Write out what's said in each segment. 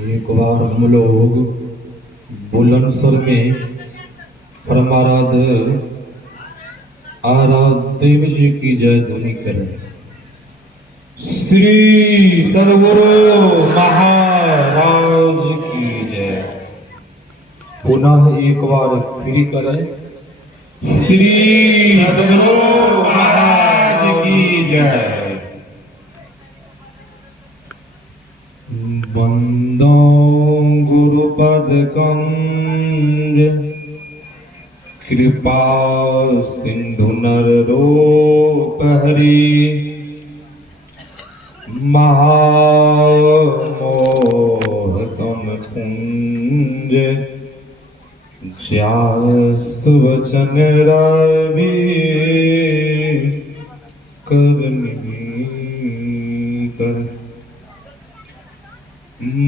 एक बार हम लोग बुलंदशहर में परमाराध्य आराध्य देव जी की जय ध्वनि करें। श्री सद्गुरु महाराज की जय। पुनः एक बार फिर करें। श्री सद्गुरु महाराज की जय। वंदो गुरुपद कंज कृपा सिंधु नर रूप हरि महामोह तम कुंज सुवचन रवि करनी कर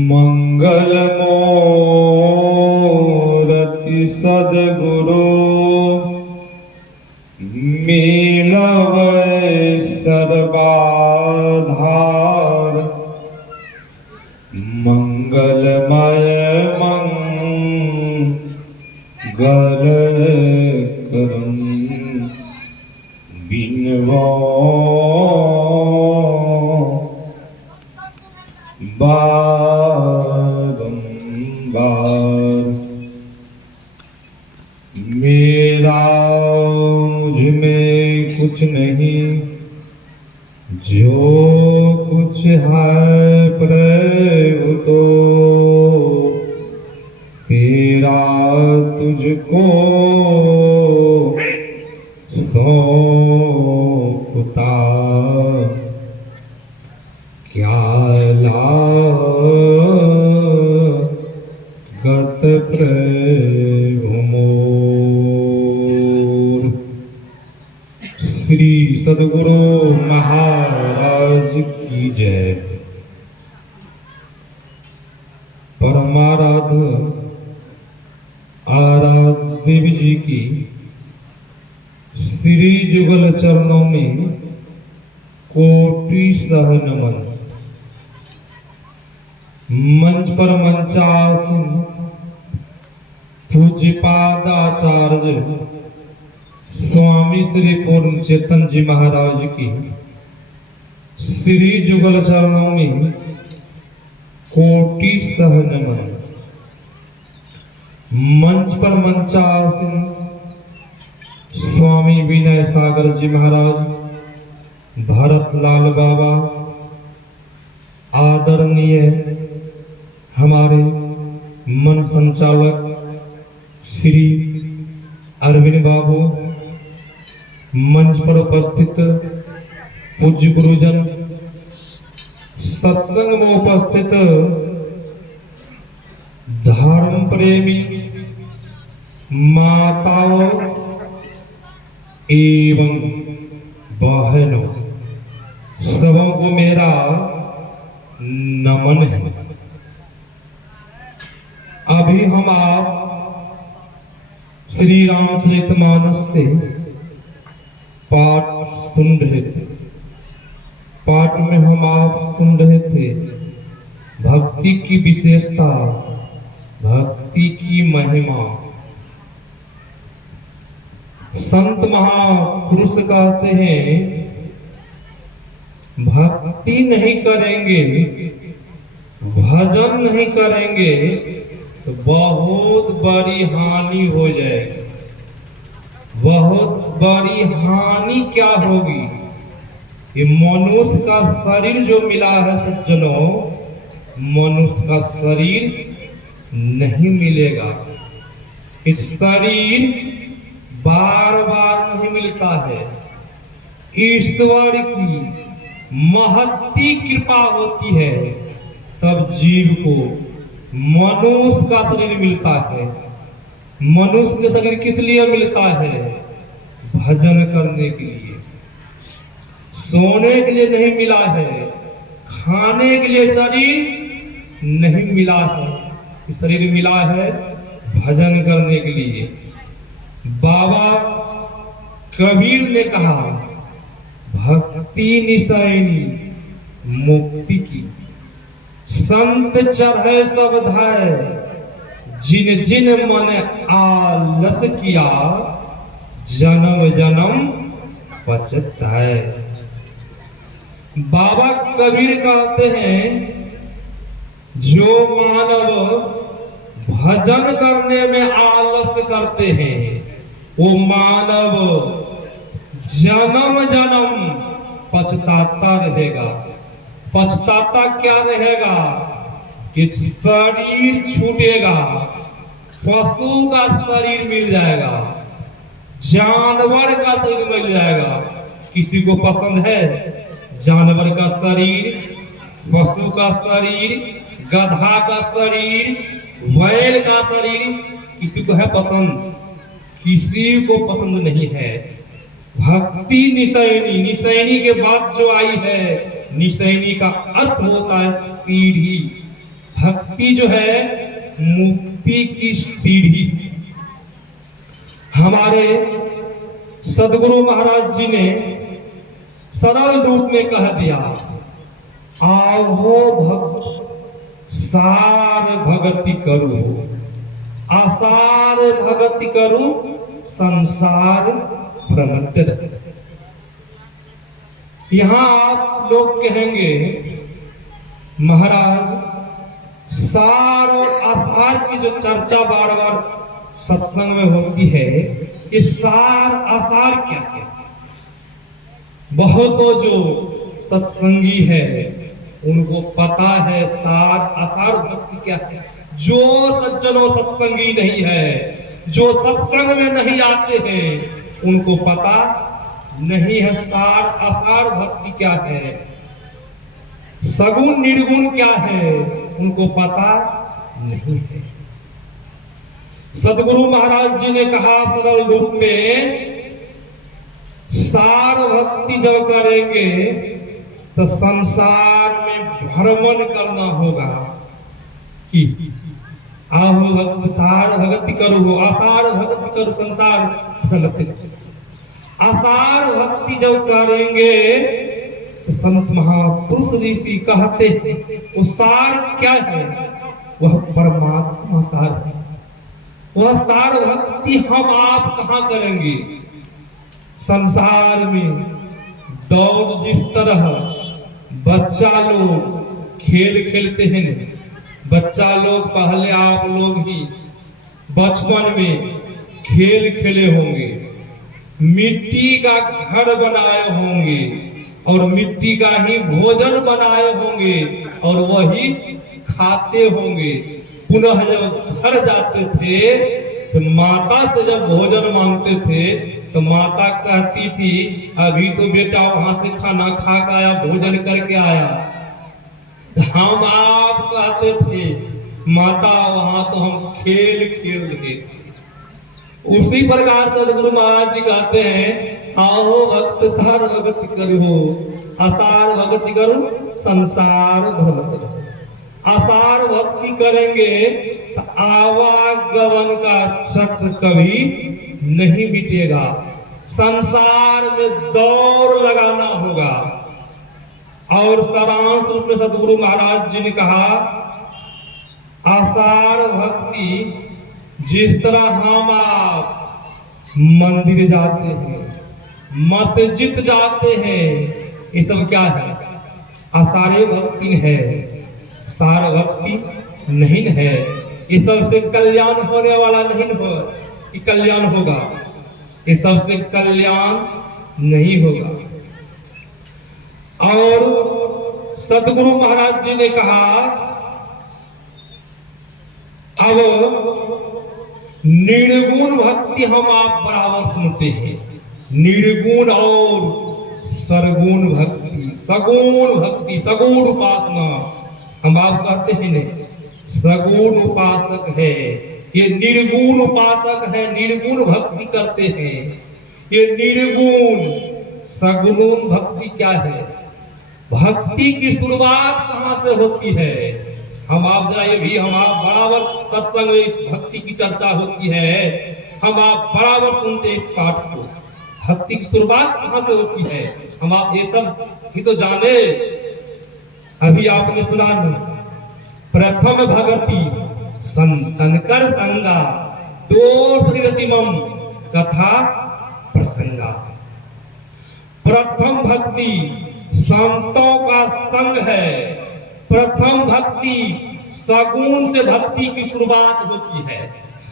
मंगल मूर्ति सद्गुरु मिलव सर्वाधार मंगलमय मंगल करम बिनवा बारंबार। मेरा मुझ में कुछ नहीं, जो कुछ है प्रभु तो तेरा तुझको सौंपता। क्या लागत प्रभु मोर। श्री सद्गुरु महाराज की जय। परमाराध्य आराध्य देव जी की श्री जुगल चरणों में कोटि सह नमन। मंच पर मंचासीन पूज्यपादाचार्य स्वामी श्री पूर्ण चेतन जी महाराज की श्री जुगल चरणों में कोटि सह नमन। मंच पर मंचासीन स्वामी विनय सागर जी महाराज, भरत लाल बाबा, आदरणीय हमारे मन संचालक श्री अरविंद बाबू, मंच पर उपस्थित पूज्य गुरुजन, सत्संग में उपस्थित धर्म प्रेमी माताओं एवं बहनों, सबों को मेरा नमन है। अभी हम आप श्री रामचरितमानस से पाठ सुन रहे थे। पाठ में हम आप सुन रहे थे भक्ति की विशेषता, भक्ति की महिमा। संत महापुरुष कहते हैं भक्ति नहीं करेंगे, भजन नहीं करेंगे तो बहुत बड़ी हानि हो जाएगी। बहुत बड़ी हानि क्या होगी? ये मनुष्य का शरीर जो मिला है सज्जनों, मनुष्य का शरीर नहीं मिलेगा। इस शरीर बार बार नहीं मिलता है। ईश्वर की महती कृपा होती है तब जीव को मनुष्य का शरीर मिलता है। मनुष्य का शरीर किस लिए मिलता है? भजन करने के लिए। सोने के लिए नहीं मिला है, खाने के लिए शरीर नहीं मिला है। शरीर मिला है भजन करने के लिए। बाबा कबीर ने कहा भक्ति निशानी मुक्ति की। संत चढ़े सब धाय, जिन जिन मन आलस किया, जन्म जन्म पछताए। बाबा कबीर कहते हैं, जो मानव भजन करने में आलस करते हैं, वो मानव जन्म जन्म पछताता रहेगा। पछताता क्या रहेगा कि शरीर छूटेगा, पशु का शरीर मिल जाएगा, जानवर का शरीर मिल जाएगा। किसी को पसंद है जानवर का शरीर, पशु का शरीर, गधा का शरीर, बैल का शरीर? किसी को है पसंद? किसी को पसंद नहीं है। भक्ति निशैनी, निशैनी के बाद जो आई है, निशैनी का अर्थ होता है सीढ़ी। भक्ति जो है मुक्ति की सीढ़ी। हमारे सदगुरु महाराज जी ने सरल रूप में कह दिया, आओ भक्त सार भगति करो, आसार भगति करो, संसार भ्रमत रहे। यहां आप लोग कहेंगे महाराज सार और आसार की जो चर्चा बार बार सत्संग में होती है, ये सार आसार क्या है? बहुतों जो सत्संगी है उनको पता है सार आसार भक्ति क्या है। जो सज्जनों सत्संगी नहीं है, जो सत्संग में नहीं आते हैं, उनको पता नहीं है सार आसार भक्ति क्या है, सगुण निर्गुण क्या है, उनको पता नहीं है। सदगुरु महाराज जी ने कहा सरल रूप में, सार भक्ति जब करेंगे तो संसार में भ्रमण करना होगा कि आओ भक्त सार भक्ति करो, आसार भक्ति करो, संसार भक्ति। आसार भक्ति जब करेंगे तो संत महापुरुष ऋषि कहते हैं वो सार क्या है? वह परमात्मा सार है। वह सार भक्ति हम आप कहाँ करेंगे? संसार में दौड़ जिस तरह बच्चा लोग खेल खेलते हैं, बच्चा लोग पहले आप लोग ही बचपन में खेल खेले होंगे, मिट्टी का घर बनाए होंगे और मिट्टी का ही भोजन बनाए होंगे और वही खाते होंगे। पुनः जब घर जाते थे तो माता से जब भोजन मांगते थे तो माता कहती थी, अभी तो बेटा वहां से खाना खा के आया, भोजन करके आया। हम आप कहते थे, माता वहां तो हम खेल खेल रहे थे। उसी प्रकार सदगुरु महाराज जी कहते हैं, आओ भक्त सार भक्ति करो, आसार भक्ति करो, संसार भ्रमत रहो। आसार भक्ति करेंगे तो आवागमन का चक्र कभी नहीं बीतेगा। संसार में दौड़ लगाना होगा। और सारांश रूप में सदगुरु महाराज जी ने कहा, आसार भक्ति जिस तरह हम आप मंदिर जाते हैं, मस्जिद जाते हैं, ये सब क्या है? आसारे भक्ति है, सार भक्ति नहीं है। ये सबसे कल्याण होने वाला नहीं हो कि कल्याण होगा, ये सबसे कल्याण नहीं होगा। और सदगुरु महाराज जी ने कहा, अब निर्गुण भक्ति हम आप बराबर सुनते हैं, निर्गुण और सरगुण भक्ति, सगुण भक्ति, सगुण उपासना हम आप कहते हैं नहीं, सगुण उपासक है, ये निर्गुण उपासक है, निर्गुण भक्ति करते हैं। ये निर्गुण सगुण भक्ति क्या है? भक्ति की शुरुआत कहां से होती है? हम आप जरा ये भी, हम आप बराबर सत्संग में इस भक्ति की चर्चा होती है, हम आप बराबर सुनते हैं इस पाठ को। भक्ति की शुरुआत कहां से होती है? हम आप ये सब ही तो जाने। अभी आपने सुना नहीं, प्रथम भगति संतन कर संगा, दोष निरतिमम कथा प्रसंगा। प्रथम भक्ति संतों का संग है। प्रथम भक्ति सगुण से भक्ति की शुरुआत होती है।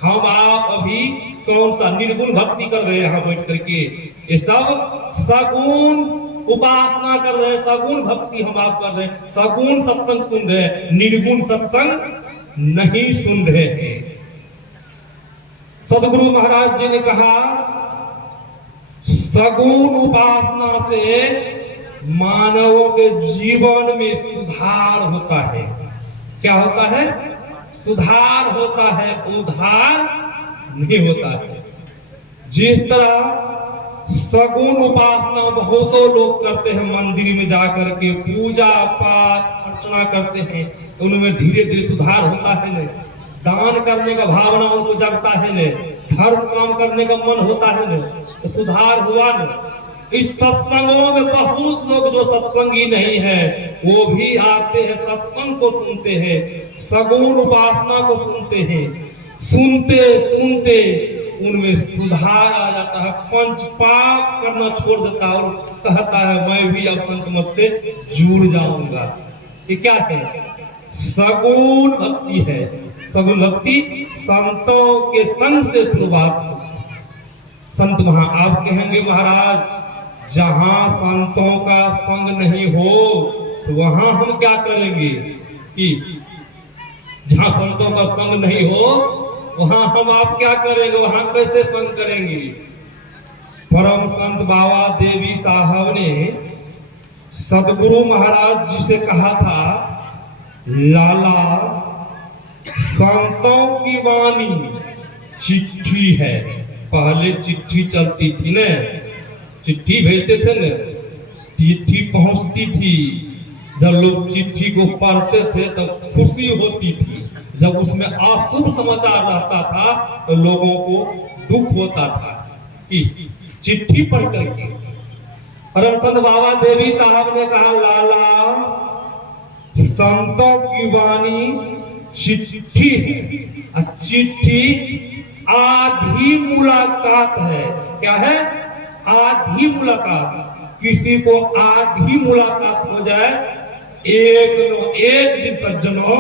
हम आप अभी कौन सा निर्गुण भक्ति कर रहे हैं यहाँ बैठ करके, ये सब सगुण उपासना कर रहे हैं, सगुण भक्ति हम आप कर रहे हैं, सगुण सत्संग सुन रहे हैं, निर्गुण सत्संग नहीं सुन रहे हैं। सदगुरु महाराज जी ने कहा सगुण उपासना से मानवों के जीवन में सुधार होता है। क्या होता है? सुधार होता है, उद्धार नहीं होता है। जिस तरह सगुण उपासना बहुतों लोग करते हैं, मंदिर में जाकर के पूजा पाठ अर्चना करते हैं, तो उनमें धीरे धीरे सुधार होता है नहीं। दान करने का भावना उनको जगता है नहीं, धर्म काम करने का मन होता है नहीं, तो सुधार हुआ नहीं। इस सत्संगों में बहुत लोग जो सत्संगी नहीं है वो भी आते हैं, सत्संग को सुनते हैं, सगुण उपासना को सुनते हैं। सुनते सुनते उनमें सुधार आ जाता है, पंच पाप करना छोड़ देता है और कहता है मैं भी अब संत मत से जुड़ जाऊंगा। ये क्या है? सगुण भक्ति है। सगुण भक्ति संतों के संग से शुरुआत। संत आप कहेंगे महाराज जहां संतों का संग नहीं हो तो वहां हम क्या करेंगे? कि जहां संतों का संग नहीं हो वहां हम आप क्या करेंगे? वहां कैसे संग करेंगे? परम संत बाबा देवी साहब ने सदगुरु महाराज जी से कहा था, लाला संतों की वाणी चिट्ठी है। पहले चिट्ठी चलती थी न, चिट्ठी भेजते थे न, चिट्ठी पहुंचती थी। जब लोग चिट्ठी को पढ़ते थे तब खुशी होती थी, जब उसमें अशुभ समाचार रहता था तो लोगों को दुख होता था कि चिट्ठी पढ़ करके। परम संत बाबा देवी साहब ने कहा, लाला संतों की वाणी चिट्ठी है। चिट्ठी आधी मुलाकात है। क्या है? आधी मुलाकात। किसी को आधी मुलाकात हो जाए, एक दिन सज्जनों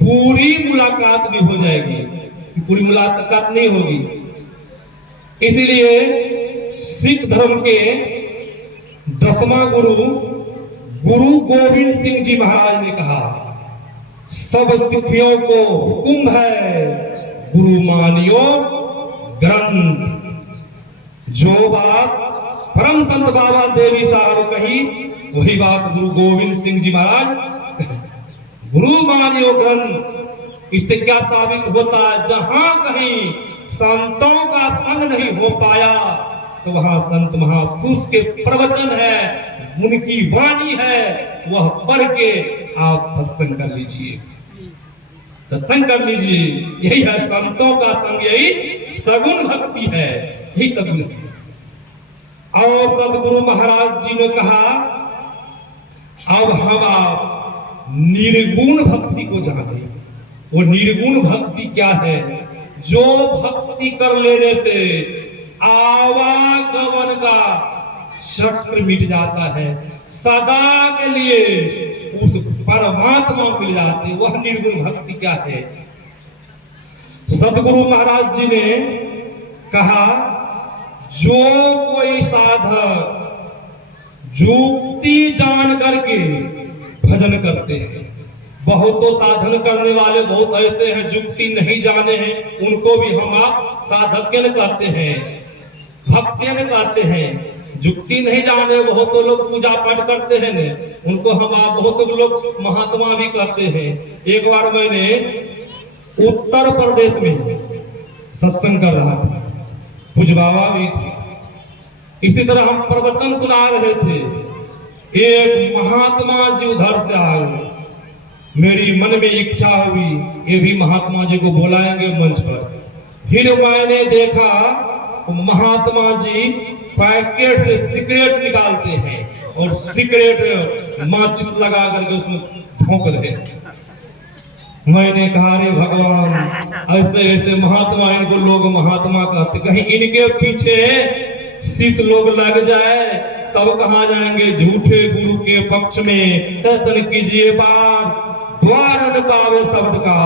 पूरी मुलाकात भी हो जाएगी, पूरी मुलाकात नहीं होगी। इसीलिए सिख धर्म के 10वां गुरु गोविंद सिंह जी महाराज ने कहा, सब सिखियों को हुक्म है गुरु मानियो ग्रंथ। जो बात परम संत बाबा देवी साहब कही वही बात गुरु गोविंद सिंह जी महाराज, गुरु मानियो ग्रंथ। इससे क्या साबित होता है? जहां कहीं संतों का संग नहीं हो पाया तो वहां संत महापुरुष के प्रवचन है, उनकी वाणी है, वह पढ़ के आप सत्संग कर लीजिए, सत्संग कर लीजिए। यही है संतों का संग, यही सगुण भक्ति है, यही सगुण है। और सदगुरु महाराज जी ने कहा अब हम आप निर्गुण भक्ति को जाने। वो निर्गुण भक्ति क्या है? जो भक्ति कर लेने से आवागमन का चक्र मिट जाता है, सदा के लिए उस परमात्मा मिल जाते, वह निर्गुण भक्ति क्या है? सदगुरु महाराज जी ने कहा, जो कोई साधक जुक्ति जान करके भजन करते हैं, बहुत तो साधन करने वाले बहुत ऐसे हैं जुक्ति नहीं जाने हैं, उनको भी हम आप साधक कहते हैं, भक्त कहते हैं। जुक्ति नहीं जाने बहुत तो लोग पूजा पाठ करते हैं ने, उनको हम आप बहुत लोग महात्मा भी कहते हैं। एक बार मैंने उत्तर प्रदेश में सत्संग कर रहा था, पूज्य बाबा भी थे, इसी तरह हम प्रवचन सुना रहे थे। एक महात्मा जी उधर से आए, मेरी मन में इच्छा हुई ये भी महात्मा जी को बुलाएंगे मंच पर। फिर मैंने देखा महात्मा जी पैकेट से सिगरेट निकालते हैं और सिगरेट माचिस लगा करके उसमें भौंक रहे। मैंने कहा रे भगवान, ऐसे ऐसे महात्मा, इनको लोग महात्मा कहते, कहीं इनके पीछे शिष्य लोग लग जाए तब कहाँ जाएंगे झूठे गुरु के पक्ष में। तन कीजिए बार, द्वार न पावे शब्द का,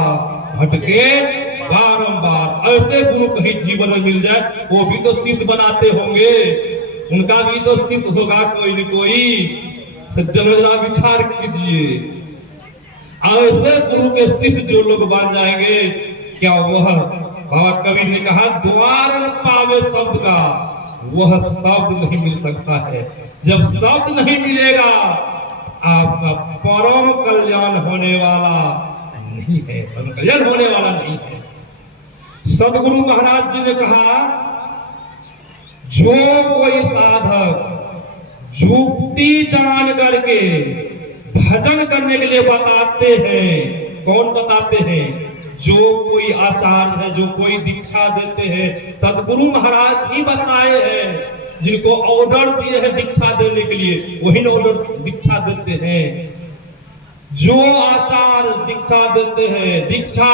भटके बारंबार। ऐसे गुरु कहीं जीवन में मिल जाए, वो भी तो शिष्य बनाते होंगे, उनका भी तो शिष्य होगा कोई न कोई। सज्जन जरा विचार कीजिए, ऐसे गुरु के शिष्य जो लोग बन जाएंगे, क्या वह बाबा कबीर ने कहा द्वार न पावे शब्द का, वह शब्द नहीं मिल सकता है। जब शब्द नहीं मिलेगा आपका परम कल्याण होने वाला नहीं है, परम कल्याण होने वाला नहीं है। सदगुरु महाराज जी ने कहा जो कोई साधक जुक्ति जान करके भजन करने के लिए बताते हैं, कौन बताते हैं? जो कोई आचार्य है, जो कोई दीक्षा देते हैं, सदगुरु महाराज ही बताए हैं, जिनको ऑर्डर दिए हैं दीक्षा देने के लिए, वही ऑर्डर दीक्षा देते हैं। जो आचार्य दीक्षा देते हैं, दीक्षा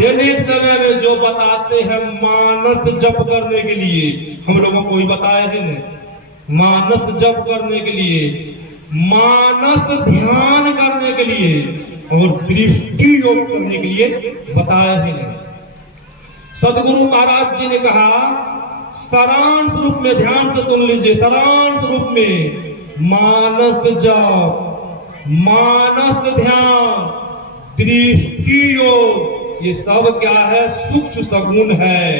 देने के समय में जो बताते हैं मानस जप करने के लिए, हम लोगों को ही बताए हैं ना, मानस जप करने के लिए, मानस ध्यान करने के लिए और दृष्टि योग करने के लिए बताया है। सदगुरु महाराज जी ने कहा सारांश रूप में, ध्यान से सुन लीजिए, सारांश रूप में मानस जप, मानस ध्यान, दृष्टि योग, ये सब क्या है? सूक्ष्म सगुण है।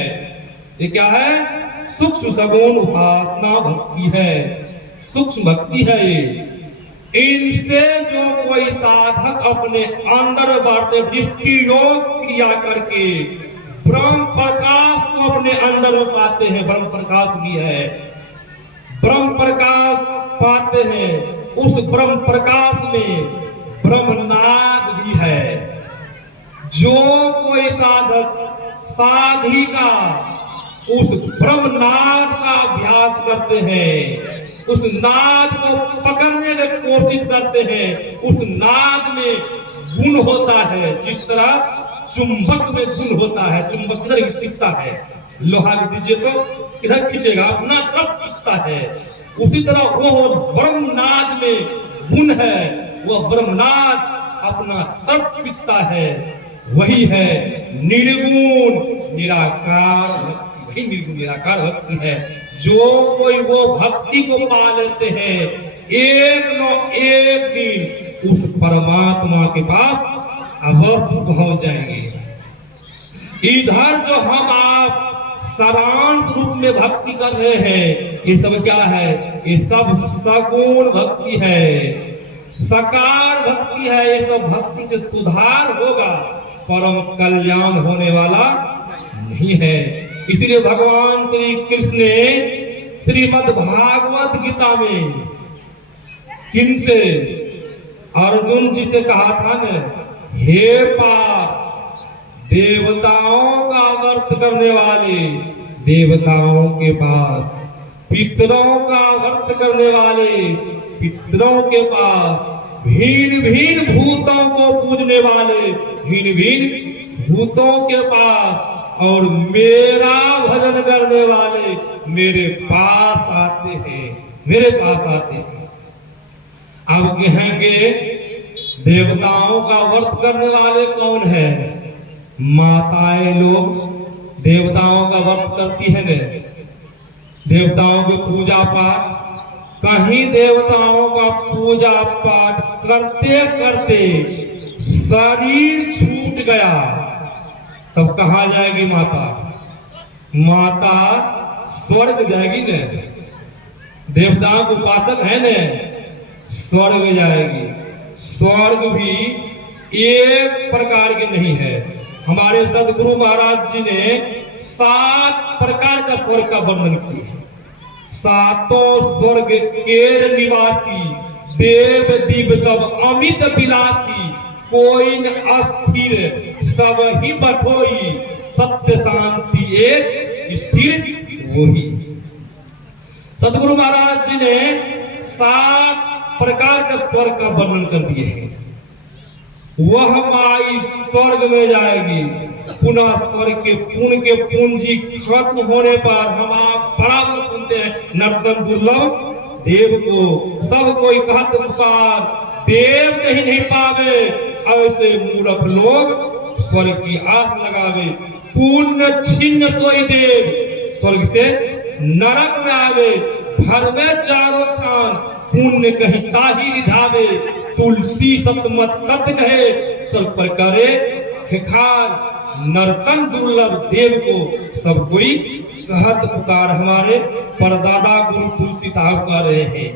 ये क्या है? सूक्ष्म सगुण उपासना भक्ति है, सूक्ष्म भक्ति है ये। इनसे जो कोई साधक अपने अंदर बाटे दृष्टि योग क्रिया करके ब्रह्म प्रकाश को अपने अंदर पाते हैं, ब्रह्म प्रकाश भी है, ब्रह्म प्रकाश पाते हैं, उस ब्रह्म प्रकाश में ब्रह्मनाद भी है। जो कोई साधक साधिका उस ब्रह्मनाद का अभ्यास करते हैं, उस नाद को पकड़ने की कोशिश करते हैं, उस नाद में गुण होता है, जिस तरह चुंबक में गुण होता है, चुंबक इधर खींचता है, लोहा के दीजिए तो इधर खींचेगा, अपना तरफ खींचता है, उसी तरह वो ब्रह्मनाद में गुण है, वो ब्रह्मनाद अपना तरफ खींचता है, वही है निर्गुण निराकार भक्ति, वही निर्गुण निराकार भक्ति है। जो कोई वो भक्ति को पा लेते हैं, एक न एक दिन उस परमात्मा के पास अवश्य पहुंच जाएंगे। इधर जो हम आप सारांश रूप में भक्ति कर रहे हैं, ये सब क्या है? ये सब सगुण भक्ति है, साकार भक्ति है। ये सब भक्ति से सुधार होगा, परम कल्याण होने वाला नहीं है। इसलिए भगवान श्री कृष्ण ने श्रीमद् भागवत गीता में किनसे? अर्जुन जी से कहा था न, हे पार्थ, देवताओं का व्रत करने वाले देवताओं के पास, पितरों का व्रत करने वाले पितरों के पास, भिन्न भिन्न भूतों को पूजने वाले भिन्न भिन्न भूतों के पास, और मेरा भजन करने वाले मेरे पास आते हैं, मेरे पास आते हैं। अब कहेंगे देवताओं का व्रत करने वाले कौन है? माताएं लोग देवताओं का व्रत करती है न, देवताओं की पूजा पाठ। कहीं देवताओं का पूजा पाठ करते करते शरीर छूट गया, तब कहाँ जाएगी माता? माता स्वर्ग जाएगी न, देवताओं के उपासक है न, स्वर्ग जाएगी। स्वर्ग भी एक प्रकार के नहीं है। हमारे सदगुरु महाराज जी ने 7 प्रकार का स्वर्ग का वर्णन किया है। 7 स्वर्ग के निवासी, देव दिव्य सब अमित बिलासी, कोई न अस्थिर सब ही बठोई, सत्य शांति एक स्थिर वही। सदगुरु महाराज जी ने 7 प्रकार का स्वर्ग का वर्णन कर दिए हैं। वह माई स्वर्ग में जाएगी। पुनः स्वर्ग के पूंजी खत्म होने पर हम आप बराबर सुनते हैं नर्तन दुर्लभ देव को। सब कोई कहत पुकार देव नहीं पावे, ऐसे मूर्ख लोग स्वर्ग की आस लगावे। पुण्य छिन्न सोई देव स्वर्ग से नरक में आवे। घर में चारों खान पुण्य कहीं ताही रिझावे। तुलसी सतमत तत् कहे स्वर्ग पर करे खेखार। नर्तन दुर्लभ देव को सब कोई कहत पुकार। हमारे परदादा गुरु तुलसी साहब कह रहे हैं।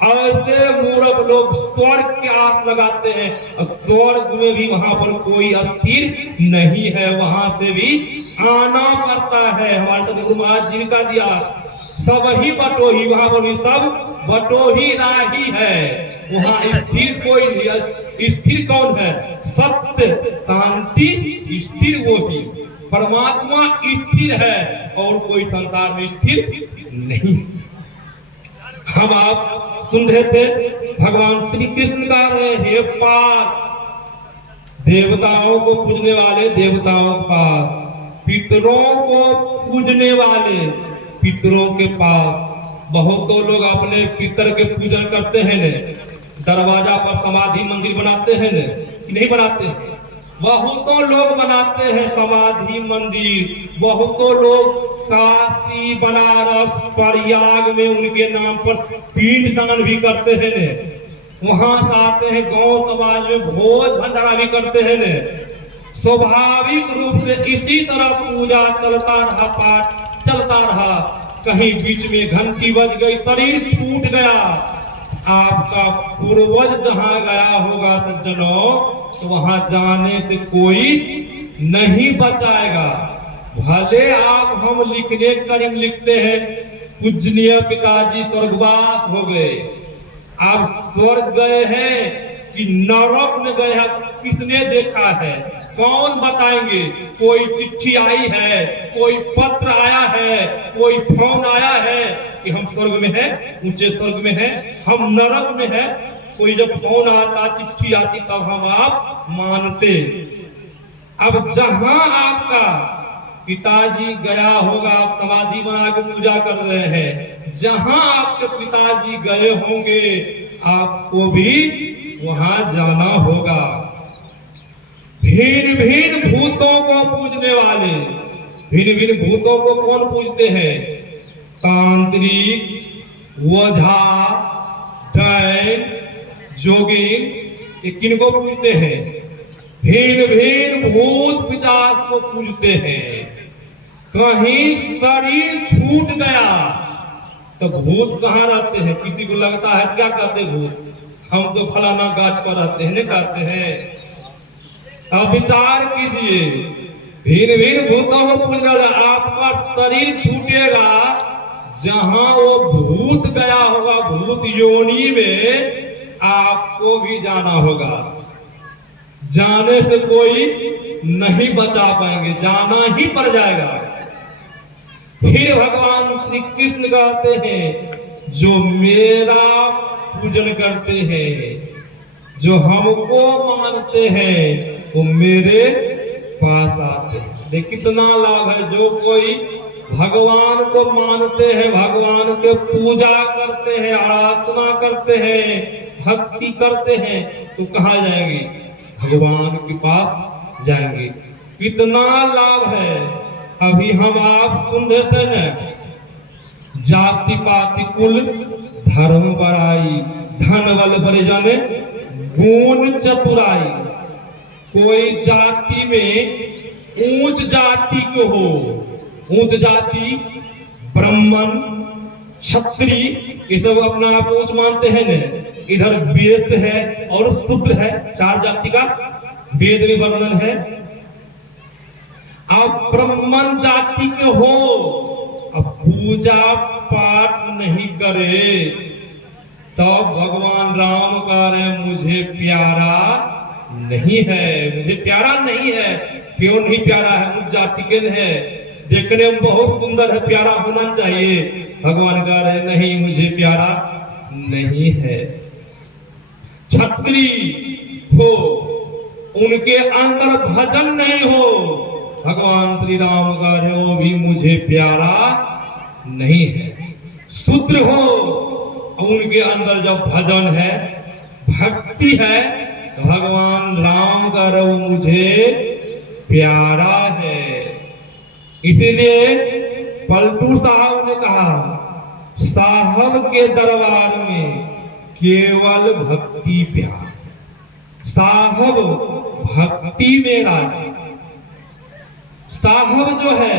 ऐसे मूर्ख लोग स्वर्ग के आस लगाते हैं और स्वर्ग में भी वहां पर कोई अस्थिर नहीं है, वहां से भी आना पड़ता है। हमारे साथ गुरु महाराज जीविका दिया सब ही बटोही, वहां पर भी सब बटोही राही है। वहां स्थिर कोई नहीं। स्थिर कौन है? सत्य शांति स्थिर वो ही परमात्मा स्थिर है और कोई संसार में स्थिर नहीं। हम आप सुन रहे थे भगवान श्री कृष्ण का रहे हे पार देवताओं को पूजने वाले देवताओं के पास, पितरों को पूजने वाले पितरों के पास। बहुत तो लोग अपने पितर के पूजन करते हैं ने, दरवाजा पर समाधि मंदिर बनाते हैं ने, नहीं बनाते हैं? बहुतों लोग बनाते हैं समाधि मंदिर। बहुतों लोग काशी बनारस प्रयाग में उनके नाम पर पिंड दान भी करते हैं ने, वहां से आते हैं गांव समाज में भोज भंडारा भी करते हैं ने। स्वाभाविक रूप से इसी तरह पूजा चलता रहा, पाठ चलता रहा। कहीं बीच में घंटी बज गई, शरीर छूट गया। आपका पूर्वज जहां गया होगा सज्जनों, तो वहां जाने से कोई नहीं बचाएगा। भले आप हम लिखने करीम लिखते हैं पूजनीय पिताजी स्वर्गवास हो गए, आप स्वर्ग गए हैं कि नरक में गए हैं किसने देखा है? कौन बताएंगे? कोई चिट्ठी आई है, कोई पत्र आया है, कोई फोन आया है कि हम स्वर्ग में हैं, ऊंचे स्वर्ग में हैं, हम नरक में हैं? कोई जब फोन आता चिट्ठी आती तब हम आप मानते। अब जहां आपका पिताजी गया होगा, आप समाधि बना के पूजा कर रहे हैं, जहां आपके पिताजी गए होंगे आपको भी वहां जाना होगा। भिन्न भिन्न भूतों को पूजने वाले, भिन्न भिन्न भूतों को कौन पूजते हैं? तांत्रिक, ओझा, डैन, जोगिन, ये किनको पूजते हैं? भिन्न भिन्न भूत पिशाच को पूजते हैं। कहीं शरीर छूट गया तो भूत कहाँ रहते हैं? किसी को लगता है क्या कहते भूत? हम तो फलाना गाछ पर रहते हैं, नहीं कहते हैं? अब विचार कीजिए, भिन्न भिन्न भूतों को पूजना, आपका शरीर छूटेगा, जहां वो भूत गया होगा भूत योनि में आपको भी जाना होगा। जाने से कोई नहीं बचा पाएंगे, जाना ही पड़ जाएगा। फिर भगवान श्री कृष्ण कहते हैं जो मेरा पूजन करते हैं, जो हमको मानते हैं, वो मेरे पास आते हैं। देख कितना लाभ है। जो कोई भगवान को मानते हैं, भगवान के पूजा करते हैं, आराधना करते हैं, भक्ति करते हैं, तो कहाँ जाएंगे? भगवान के पास जाएंगे। कितना लाभ है। अभी हम आप सुन रहे थे न, जाति पाति कुल धर्म बड़ाई, धन बल परिजन गुण चतुराई। कोई जाति में ऊंच जाति को हो, ऊंच जाति ब्राह्मण क्षत्रिय ये सब अपना आप ऊंच मानते हैं न। इधर वेद है और शूद्र है, चार जाति का वेद में वर्णन है। आप ब्राह्मण जाति के हो, अब पूजा पाठ नहीं करे तो भगवान राम कह रहे मुझे प्यारा नहीं है, मुझे प्यारा नहीं है। क्यों नहीं प्यारा है? उस जाति के है, देखने में बहुत सुंदर है, प्यारा होना चाहिए। भगवान कह रहे नहीं, मुझे प्यारा नहीं है। क्षत्रिय हो, उनके अंदर भजन नहीं हो, भगवान श्री राम का वो भी मुझे प्यारा नहीं है। शूद्र हो, उनके अंदर जब भजन है, भक्ति है, तो भगवान राम का वो मुझे प्यारा है। इसीलिए पलटू साहब ने कहा, साहब के दरबार में केवल भक्ति प्यार, साहब भक्ति में राजी। साहब जो है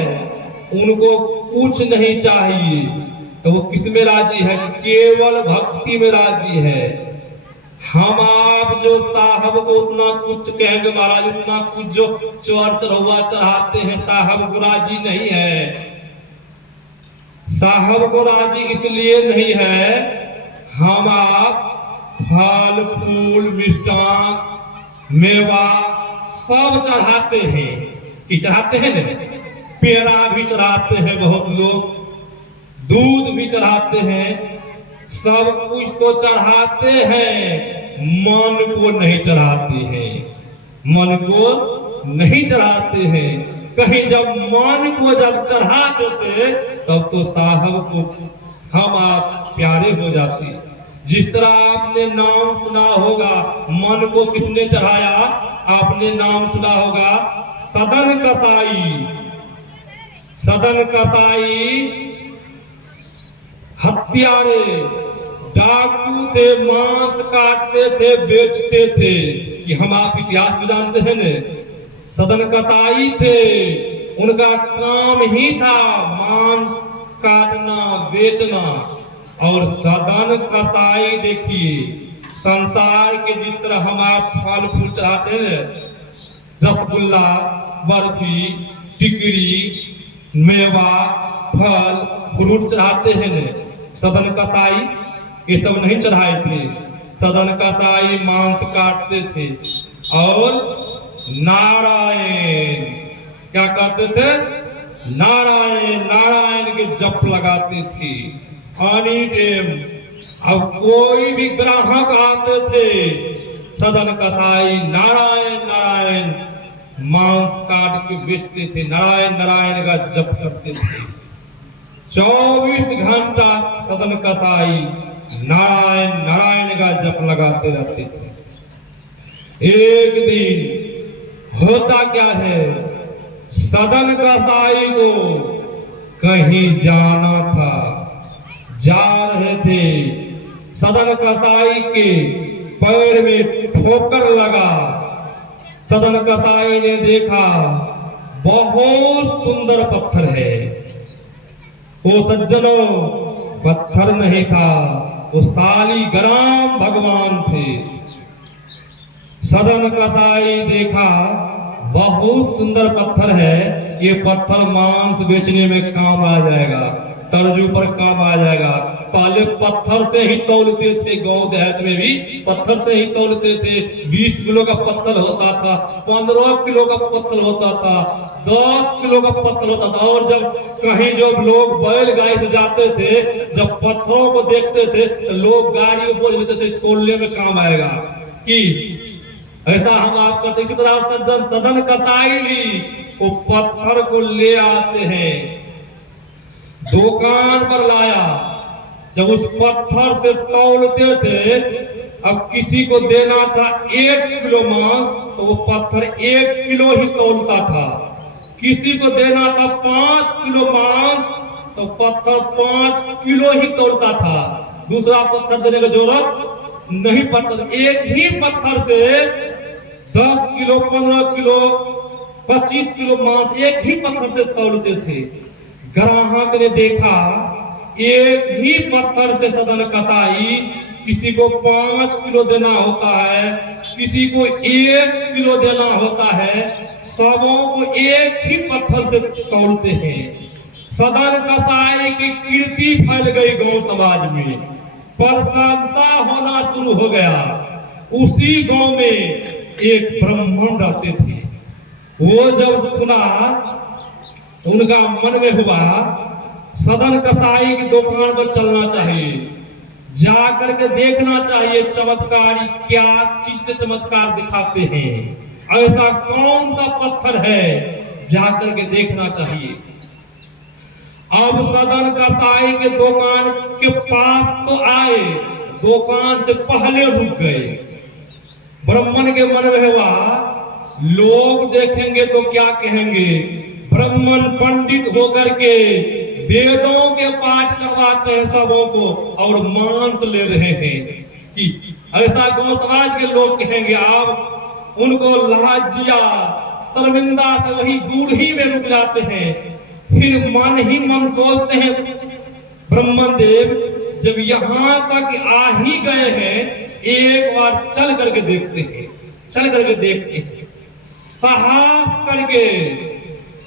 उनको कुछ नहीं चाहिए, तो वो किस में राजी है? केवल भक्ति में राजी है। हम आप जो साहब को उतना कुछ कहेंगे महाराज, उतना कुछ जो चोर चढ़ौआ चढ़ाते हैं, साहब को राजी नहीं है। साहब को राजी इसलिए नहीं है, हम आप फल फूल मिष्टान मेवा सब चढ़ाते हैं, कि चढ़ाते हैं ना, पेड़ा भी चढ़ाते हैं बहुत लोग, दूध भी चढ़ाते हैं, सब कुछ तो चढ़ाते हैं, मन को नहीं चढ़ाते हैं, मन को नहीं चढ़ाते हैं। कहीं जब मन को जब चढ़ा देते तब तो साहब को हम आप प्यारे हो जाते। जिस तरह आपने नाम सुना होगा, मन को किसने चढ़ाया? आपने नाम सुना होगा, सदन कसाई। सदन कसाई हत्यारे, डाकू थे, मांस काटते थे, बेचते थे, कि हम आप इतिहास भी जानते हैं ने। सदन कसाई थे, उनका काम ही था मांस काटना, बेचना। और सदन कसाई देखिए, संसार के जिस तरह हम आप फल फूल चढ़ाते हैं, रसगुल्ला, बर्फी, टिकरी, मेवा, फल फ्रूट चढ़ाते हैं ने, सदन कसाई ये सब नहीं चढ़ाए थे। सदन कसाई मांस काटते थे और नारायण क्या कहते थे? नारायण नारायण के जप लगाते थे एनी टाइम। अब कोई भी ग्राहक आते थे, सदन कसाई नारायण नारायण मांस काट के बेचते थे, नारायण नारायण का जप करते थे। 24 घंटा सदन कसाई नारायण नारायण का जप लगाते रहते थे। एक दिन होता क्या है, सदन कसाई को कहीं जाना था, जा रहे थे, सदन कसाई के पैर में ठोकर लगा। सदन कसाई ने देखा बहुत सुंदर पत्थर है। वो सज्जनों, पत्थर नहीं था, वो शालिग्राम भगवान थे। सदन कसाई देखा बहुत सुंदर पत्थर है, ये पत्थर मांस बेचने में काम आ जाएगा, तर्जू पर काम आ जाएगा। पहले पत्थर से ही तौलते थे, गांव देहात में भी पत्थर से ही तौलते थे। 20 किलो का पत्थर होता था, 15 किलो का पत्थर होता था, 10 किलो का पत्थर होता था। और जब कहीं जब लोग बैल गाय से जाते थे, जब पत्थरों को देखते थे तो लोग गाड़ियों बोझ लेते थे, तोलने में काम आएगा कि ऐसा हम आप करते। इसी तरह सदन कसाई भी वो पत्थर को ले आते हैं, दुकान पर लाया। जब उस पत्थर से तौलते थे, अब किसी को देना था 1 किलो मांस, तो वो पत्थर 1 किलो ही तौलता था। किसी को देना था 5 किलो मांस, तो पत्थर 5 किलो ही तौलता था। दूसरा पत्थर देने की जरूरत नहीं पड़ता। एक ही पत्थर से 10 किलो, 15 किलो, 25 किलो मांस एक ही पत्थर से तौलते थे। ग्राहक ने देखा एक ही पत्थर से सदन कसाई किसी को 5 किलो देना होता है, किसी को 1 किलो देना होता है, सबों को एक ही पत्थर से तोड़ते हैं। सदन कसाई की कीर्ति फैल गई गांव समाज में, प्रशंसा होना शुरू हो गया। उसी गांव में एक ब्राह्मण रहते थे। वो जब सुना, उनका मन में हुआ सदन कसाई की दुकान पर चलना चाहिए, जा करके देखना चाहिए चमत्कारी क्या चीज से चमत्कार दिखाते हैं। ऐसा कौन सा पत्थर है, जाकर के देखना चाहिए। अब सदन कसाई के दुकान के पास तो आए, दुकान से पहले रुक गए। ब्राह्मण के मन में हुआ, लोग देखेंगे तो क्या कहेंगे, ब्राह्मण पंडित होकर के वेदों के पाठ करवाते हैं सबों को और मांस ले रहे हैं कि ऐसा गांव समाज के लोग कहेंगे। आप उनको लाजिया शर्मिंदा से वही दूर ही में रुक जाते हैं। फिर मन ही मन सोचते हैं, ब्रह्मन देव जब यहां तक आ ही गए हैं, एक बार चल करके देखते हैं, चल करके देखते हैं। साहस करके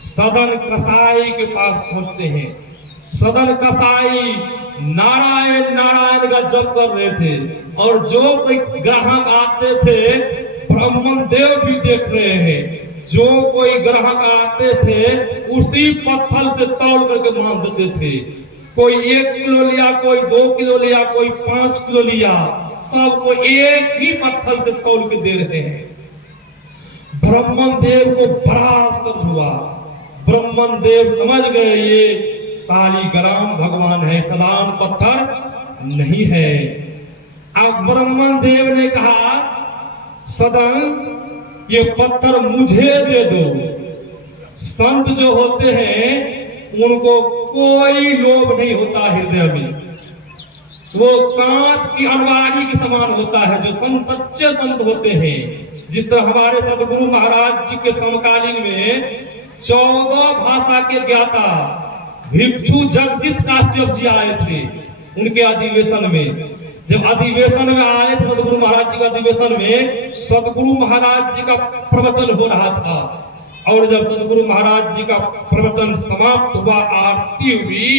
सदन कसाई के पास पहुंचते हैं। सदन कसाई नारायण नारायण का जप कर रहे थे और जो कोई ग्राहक आते थे ब्रह्मन देव भी देख रहे हैं। जो कोई ग्राहक आते थे उसी पत्थर से तौल करके मान देते थे। कोई 1 किलो लिया, कोई 2 किलो लिया, कोई 5 किलो लिया, सबको एक ही पत्थर से तौल के दे रहे हैं। ब्रह्मन देव को बड़ा आश्चर्य हुआ। ब्रह्मन देव समझ गए ये शालिग्राम भगवान है, साधारण पत्थर नहीं है। अब ब्रह्मन देव ने कहा, सदन ये पत्थर मुझे दे दो। संत जो होते हैं उनको कोई लोभ नहीं होता हृदय में, वो कांच की अलमारी के समान होता है। जो संत सच्चे संत होते हैं, जिस तरह हमारे सदगुरु महाराज जी के समकालीन में 14 भाषा के ज्ञाता भिक्षु जगदीश काश्यप जी आए थे। उनके अधिवेशन में, जब अधिवेशन में आए थे सदगुरु महाराज जी का अधिवेशन में, सदगुरु महाराज जी का प्रवचन हो रहा था। और जब सदगुरु महाराज जी का प्रवचन समाप्त हुआ, आरती हुई,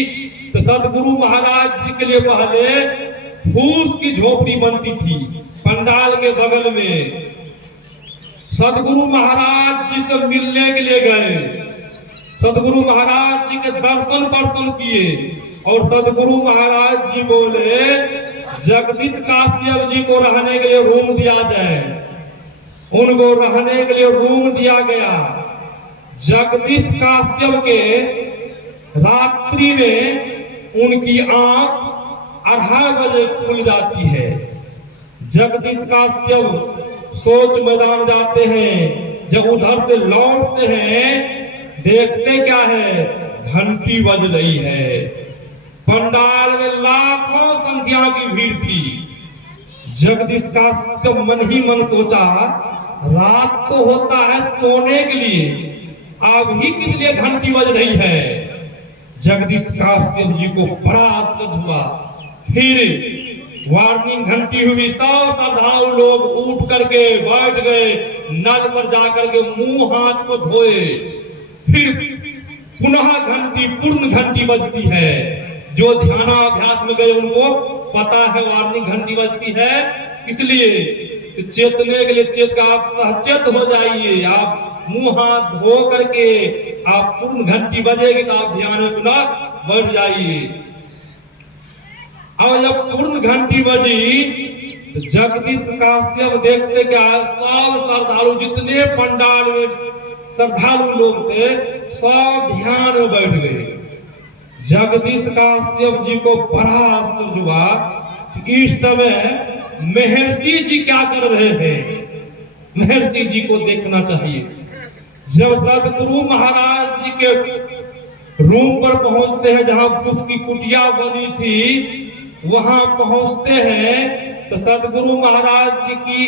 तो सदगुरु महाराज जी के लिए पहले फूस की झोपड़ी बनती थी पंडाल के बगल में। सदगुरु महाराज जी से मिलने के लिए गए, सदगुरु महाराज जी के दर्शन वर्शन किए और सदगुरु महाराज जी बोले, जगदीश काश्यप जी को रहने के लिए रूम दिया जाए। उनको रहने के लिए रूम दिया गया। जगदीश काश्यप के रात्रि में उनकी आंख 2:30 बजे खुल जाती है। जगदीश काश्यप सोच मैदान जाते हैं। जब उधर से लौटते हैं, देखते क्या है, घंटी बज रही है। पंडाल में लाखों संख्या की भीड़ थी। जगदीश काश्यप मन ही मन सोचा, रात तो होता है सोने के लिए, अब ही किस लिए घंटी बज रही है। जगदीश काश्यप जी को बड़ा आश्चर्य हुआ। फिर वार्निंग घंटी हुई, सब श्रद्धालु लोग उठ करके बैठ गए, नल पर जाकर के मुंह हाथ को धोए। फिर पुनः घंटी, पूर्ण घंटी बजती है। जो ध्यानाभ्यास में गए उनको पता है वार्निंग घंटी बजती है, इसलिए चेतने के लिए चेत का आप सचेत हो जाइए। आप मुंह हाथ धो करके आप पूर्ण घंटी बजेगी तो आप ध्यान में पुनः बैठ जाइए। और जब पूर्ण घंटी बजी तो जगदीश काश्यप देखते क्या, सब श्रद्धालु जितने पंडाल में श्रद्धालु लोग थे सब ध्यान में बैठ गए। जगदीश काश्यप जी को बड़ा आश्चर्य हुआ कि इस समय महर्षि जी क्या कर रहे हैं। महर्षि जी को देखना चाहिए। जब सदगुरु महाराज जी के रूम पर पहुंचते हैं, जहां उसकी कुटिया बनी थी, वहां पहुंचते हैं तो सदगुरु महाराज जी की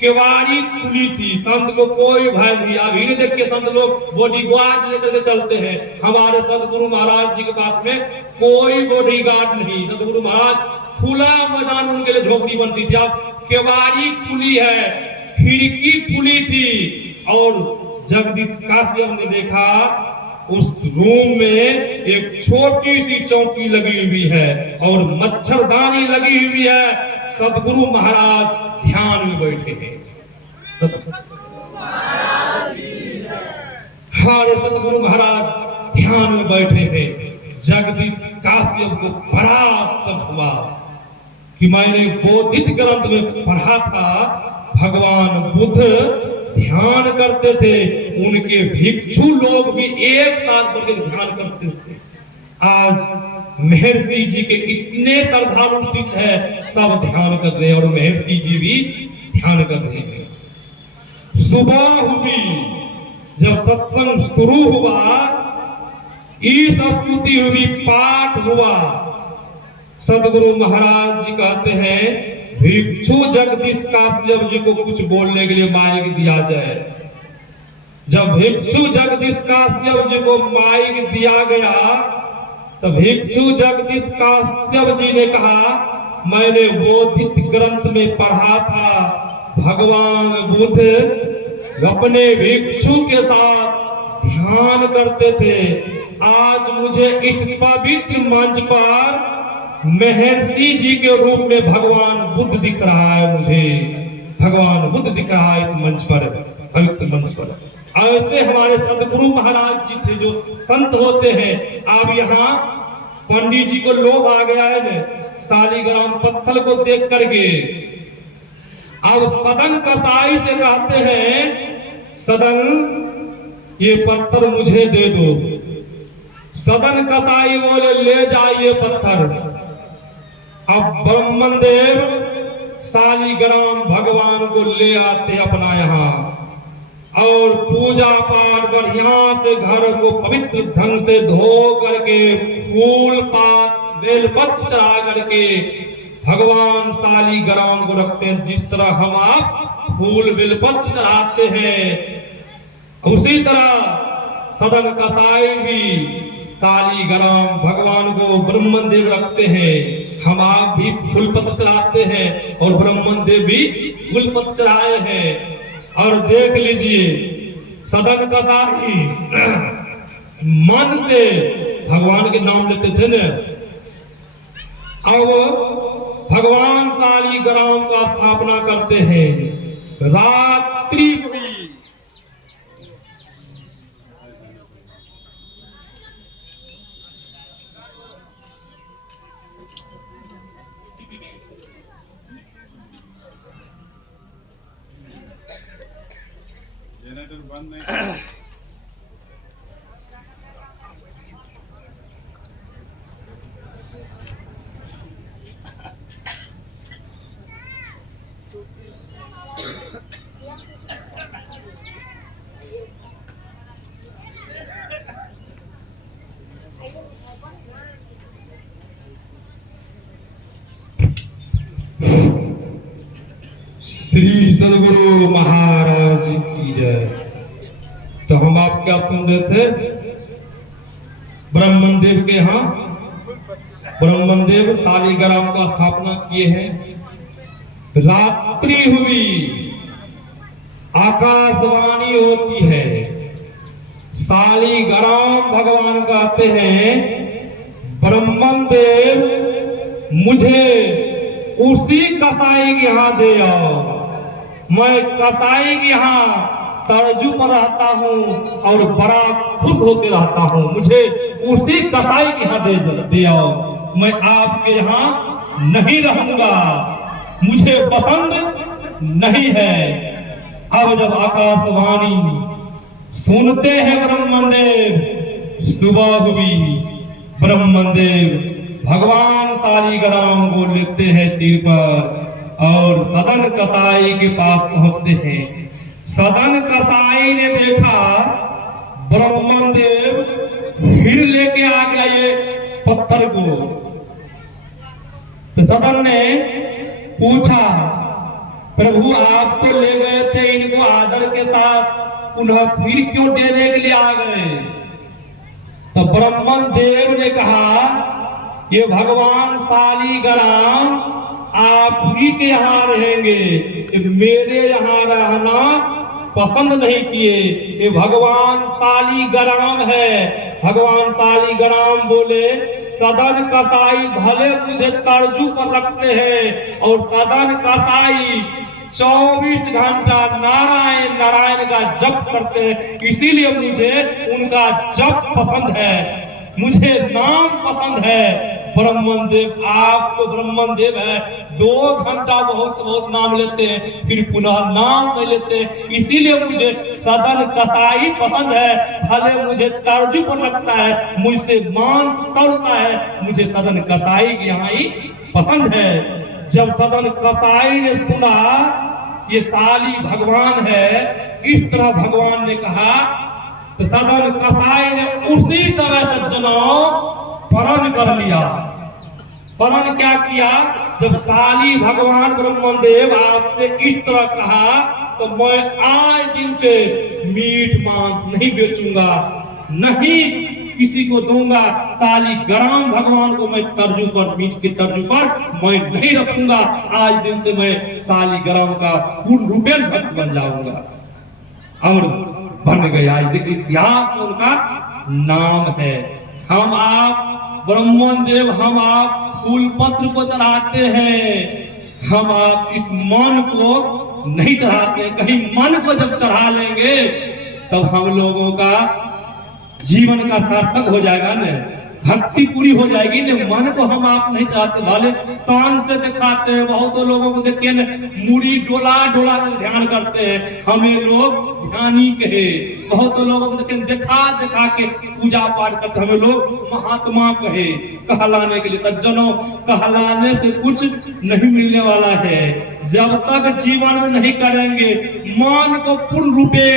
केवाड़ी खुली थी। संत को कोई भय नहीं। अभी नहीं देख के संत लोग बॉडीगार्ड लेकर के चलते हैं। हमारे सदगुरु महाराज जी के पास में कोई बॉडीगार्ड नहीं। सदगुरु महाराज खुला मैदान उनके लिए झोपड़ी बनती थी। अब केवाड़ी खुली है, खिड़की खुली थी और जगदीश काश्यप ने देखा उस रूम में एक छोटी सी चौकी लगी हुई है और मच्छरदानी लगी हुई है। सदगुरु महाराज ध्यान में बैठे हैं। हमारे सदगुरु महाराज ध्यान में बैठे हैं। जगदीश काश्यप को बड़ा आश्चर्य हुआ कि मैंने बोधित ग्रंथ में पढ़ा था, भगवान बुद्ध ध्यान करते थे, उनके भिक्षु लोग भी एक साथ बैठकर ध्यान करते थे। आज महर्षि जी के इतने श्रद्धालु शिष्य है, सब ध्यान कर रहे हैं और महर्षि जी भी ध्यान कर रहे हैं। सुबह हुई, जब सत्संग शुरू हुआ, ईश स्तुति हुई, पाठ हुआ। सदगुरु महाराज जी कहते हैं, भिक्षु जगदीश काश्यप जी को कुछ बोलने के लिए माइक दिया जाए। जब भिक्षु जगदीश काश्यप जी को माइक दिया गया, तो भिक्षु जगदीश काश्यप जी ने कहा, मैंने बोधित ग्रंथ में पढ़ा था, भगवान बुद्ध अपने भिक्षु के साथ ध्यान करते थे। आज मुझे इस पवित्र मंच पर महर्षि जी के रूप में भगवान बुद्ध दिख रहा है। मुझे भगवान बुद्ध दिख रहा है इस मंच पर, पवित्र मंच पर। ऐसे हमारे सदगुरु महाराज जी थे, जो संत होते हैं। अब यहाँ पंडित जी को लोभ आ गया है न, शालिग्राम पत्थर को देख करके। अब सदन कसाई से कहते हैं, सदन ये पत्थर मुझे दे दो। सदन कसाई बोले, ले जाइए पत्थर। अब ब्रह्मन देव शालिग्राम भगवान को ले आते अपना यहाँ, और पूजा पाठ बढ़िया से घर को पवित्र ढंग से धो करके, फूल पात बेलपत्र चढ़ा करके भगवान शालिग्राम को रखते हैं। जिस तरह हम आप फूल बेलपत्र चढ़ाते हैं, उसी तरह सदन कसाई भी शालिग्राम भगवान को ब्रह्मन देव रखते हैं। हम आप भी फूल पत्र चढ़ाते हैं और ब्रह्मन देव भी फूल पत्र चढ़ाए हैं। और देख लीजिए, सदन कसाई मन से भगवान के नाम लेते थे न। अब भगवान शालिग्राम का स्थापना करते हैं। रात्रि हुई, बंद नहीं। श्री सदगुरु महाराज की जय। तो हम आप क्या सुन रहे थे? ब्रह्मन देव के यहाँ ब्रह्मन देव शालिग्राम का स्थापना किए हैं। रात्रि हुई, आकाशवाणी होती है। शालिग्राम भगवान कहते हैं, ब्रह्मन देव मुझे उसी कसाई के यहाँ दे आओ। मैं कसाई के यहाँ तर्जू पर रहता हूँ और बड़ा खुश होकर रहता हूँ। मुझे उसी कसाई के यहाँ दे आओ। मैं आपके यहाँ नहीं रहूंगा, मुझे पसंद नहीं है। अब जब आकाशवाणी सुनते हैं ब्रह्मन देव, सुबह हुई, ब्रह्मन देव भगवान शालिग्राम को लेते हैं सिर पर और सदन कसाई के पास पहुंचते हैं। सदन कसाई ने देखा ब्रह्मन देव फिर लेके आ गया ये पत्थर को। तो सदन ने पूछा, प्रभु आप तो ले गए थे इनको आदर के साथ, पुनः फिर क्यों देने के लिए आ गए? तो ब्रह्मन देव ने कहा, ये भगवान शालिग्राम आप ही के यहाँ रहेंगे, मेरे यहाँ रहना पसंद नहीं किए। ये भगवान शालिग्राम है। भगवान शालिग्राम बोले, सदन कसाई भले मुझे तर्जू पर रखते हैं और सदन कसाई 24 घंटा नारायण नारायण का जप करते हैं, इसीलिए मुझे उनका जप पसंद है, मुझे नाम पसंद है। ब्रह्मन देव, आप तो ब्रह्मन देव है, 2 घंटा बहुत बहुत नाम लेते हैं, फिर पुनः नाम नहीं लेते। इसीलिए मुझे सदन कसाई पसंद है, भले मुझे तर्जु पर लगता है, मुझसे मांस तलता है, मुझे सदन कसाई यहाँ ही पसंद है। जब सदन कसाई ने सुना ये साली भगवान है, इस तरह भगवान ने कहा, तो सदन कसाई ने उसी समय सज्जनों प्रण कर लिया। प्रण क्या किया? जब साली भगवान ब्रह्मन देव आपसे इस तरह कहा, तो मैं आज दिन से मीठ मांस नहीं बेचूंगा, नहीं किसी को दूंगा। साली ग्राम भगवान को मैं तर्जु पर, मीठ के तर्जु पर मैं नहीं रखूंगा। आज दिन से मैं साली ग्राम का पूर्ण रूपेण भक्त बन जाऊंगा। और बन गया। आज देखिए इतिहास में उनका नाम है। हम आप ब्रह्मन देव, हम आप फूल पत्र को चढ़ाते हैं, हम आप इस मन को नहीं चढ़ाते। कहीं मन को जब चढ़ा लेंगे तब हम लोगों का जीवन का सार्थक हो जाएगा न, भक्ति पूरी हो जाएगी न। मन को हम आप नहीं चाहते, भले तान से दिखाते हैं, बहुत लोगों को देखिए न मुड़ी डोला डोला कर ध्यान करते हैं, हमें लोग ध्यानी कहे। बहुत लोगों को देखिए दिखा दिखा के पूजा पाठ करते, हमें लोग महात्मा कहे कहलाने के लिए। सज्जनों, कहलाने से कुछ नहीं मिलने वाला है। जब तक जीवन में नहीं करेंगे, मन को पूर्ण रूपे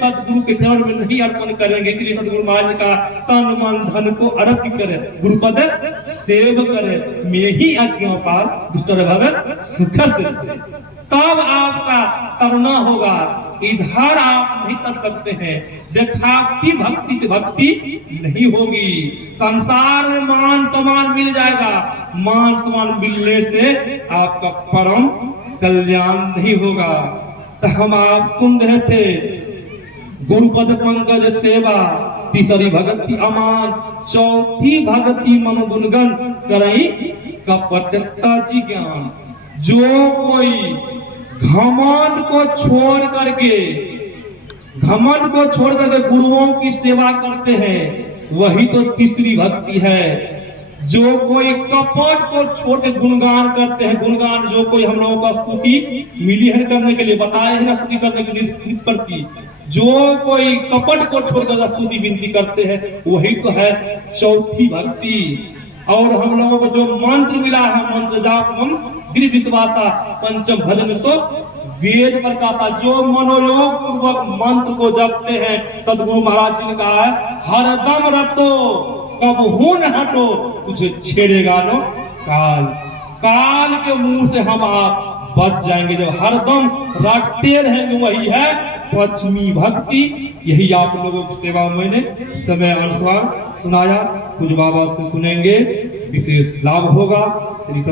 सतगुरु के चरण में नहीं अर्पण करेंगे, इसलिए सतगुरु महाराज का तन मन धन को अर्पित करे, गुरुपद सेव करे, मैं ही आज्ञा पार दुष्ट भवे सुख से। तब आपका तरना होगा। इधर आप नहीं कर सकते हैं, देखावटी भक्ति से भक्ति नहीं होगी। संसार में मान सम्मान मिल जाएगा, मान सम्मान मिलने से आपका परम कल्याण नहीं होगा। तो हम आप सुन रहे थे, गुरुपद पंकज सेवा, तीसरी भक्ति अमान, चौथी भक्ति मम गुणगन करई कपटता जी ज्ञान। जो कोई घमंड को छोड़ करके गुरुओं की सेवा करते हैं, वही तो तीसरी भक्ति है। जो कोई कपट को छोड़ के गुणगान करते हैं, गुणगान जो कोई हम लोगों को स्तुति मिली है करने के लिए बताए हैं ना, स्तुति करने के लिए प्रति जो कोई कपट को छोड़कर स्तुति विनती करते हैं, वही तो है चौथी भक्ति। और हम लोगों को जो मंत्र मिला है, मंत्र जाप हम दृढ़ विश्वासा पंचम भजन सो वेद प्रकाशा, जो मनोयोग पूर्वक मंत्र को जपते हैं, सदगुरु महाराज जी ने कहा है, हरदम रतो कब हो न हटो, तुझे छेड़ेगा नो काल। काल के मुंह से हम आप बच जाएंगे। जब हरदम रटते रहेंगे, वही है पश्चिमी भक्ति। यही आप लोगों की सेवा मैंने समय अनुसार सुनाया। कुछ बाबा से सुनेंगे, विशेष लाभ होगा। श्री